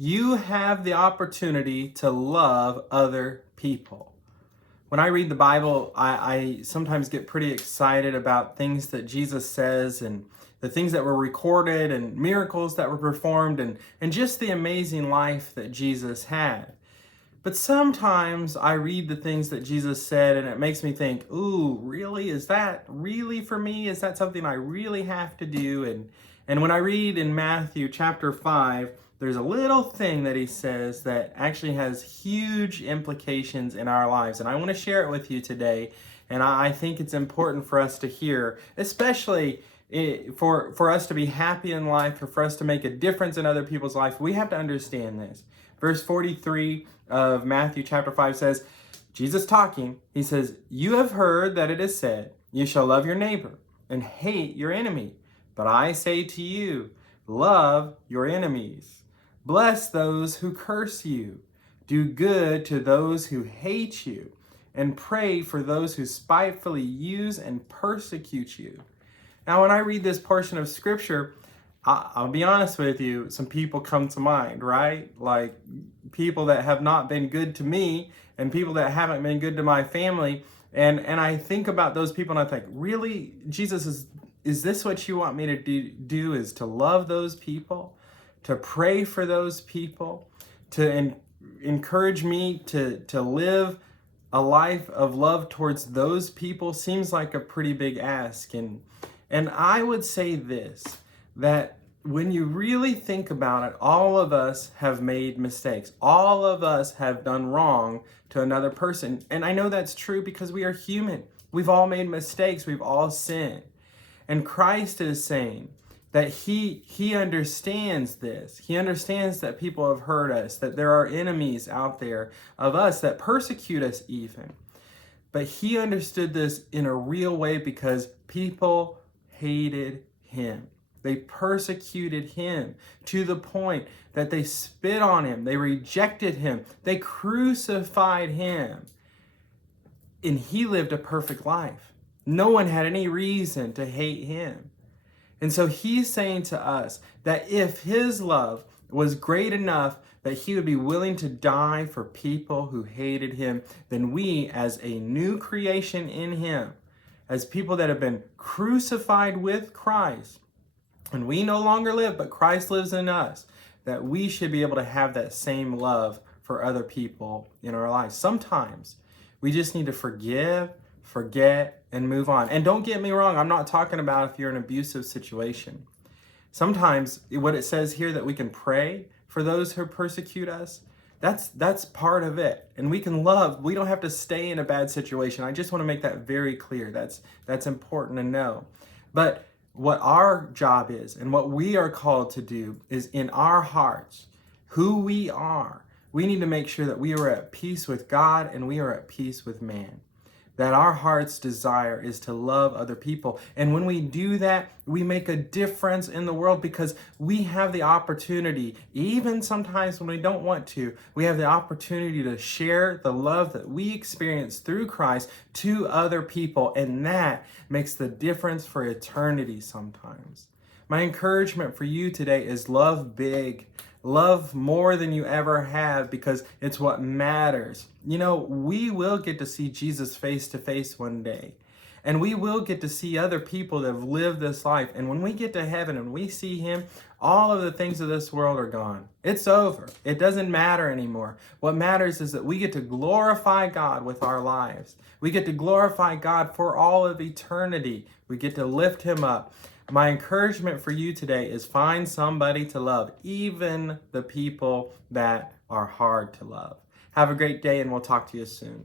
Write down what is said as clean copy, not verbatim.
You have the opportunity to love other people. When I read the Bible, I sometimes get pretty excited about things that Jesus says and the things that were recorded and miracles that were performed and just the amazing life that Jesus had. But sometimes I read the things that Jesus said and it makes me think, ooh, really? Is that really for me? Is that something I really have to do? And when I read in Matthew chapter 5, there's a little thing that he says that actually has huge implications in our lives. And I want to share it with you today. And I think it's important for us to hear, especially for us to be happy in life, or for us to make a difference in other people's life. We have to understand this. Verse 43 of Matthew chapter 5 says, Jesus talking, he says, "You have heard that it is said, you shall love your neighbor and hate your enemy. But I say to you, love your enemies. Bless those who curse you. Do good to those who hate you. And pray for those who spitefully use and persecute you." Now, when I read this portion of scripture, I'll be honest with you, some people come to mind, right? Like people that have not been good to me and people that haven't been good to my family. And I think about those people and I think, really, Jesus, is this what you want me to do is to love those people, to pray for those people, to encourage me to live a life of love towards those people? Seems like a pretty big ask. And I would say this, that when you really think about it, all of us have made mistakes. All of us have done wrong to another person. And I know that's true because we are human. We've all made mistakes. We've all sinned. And Christ is saying that he understands this. He understands that people have hurt us, that there are enemies out there of us that persecute us even. But he understood this in a real way because people hated him. They persecuted him to the point that they spit on him. They rejected him. They crucified him. And he lived a perfect life. No one had any reason to hate him. And so he's saying to us that if his love was great enough that he would be willing to die for people who hated him, then we, as a new creation in him, as people that have been crucified with Christ, and we no longer live, but Christ lives in us, that we should be able to have that same love for other people in our lives. Sometimes we just need to forgive, forget, and move on. And don't get me wrong, I'm not talking about if you're in an abusive situation. Sometimes what it says here that we can pray for those who persecute us, that's part of it. And we can love. We don't have to stay in a bad situation. I just want to make that very clear. That's important to know. But what our job is and what we are called to do is in our hearts, who we are, we need to make sure that we are at peace with God and we are at peace with man. That our heart's desire is to love other people. And when we do that, we make a difference in the world because we have the opportunity, even sometimes when we don't want to, we have the opportunity to share the love that we experience through Christ to other people. And that makes the difference for eternity sometimes. My encouragement for you today is love big. Love more than you ever have because it's what matters. You know, we will get to see Jesus face to face one day. And we will get to see other people that have lived this life. And when we get to heaven and we see him, all of the things of this world are gone. It's over. It doesn't matter anymore. What matters is that we get to glorify God with our lives. We get to glorify God for all of eternity. We get to lift him up. My encouragement for you today is find somebody to love, even the people that are hard to love. Have a great day, and we'll talk to you soon.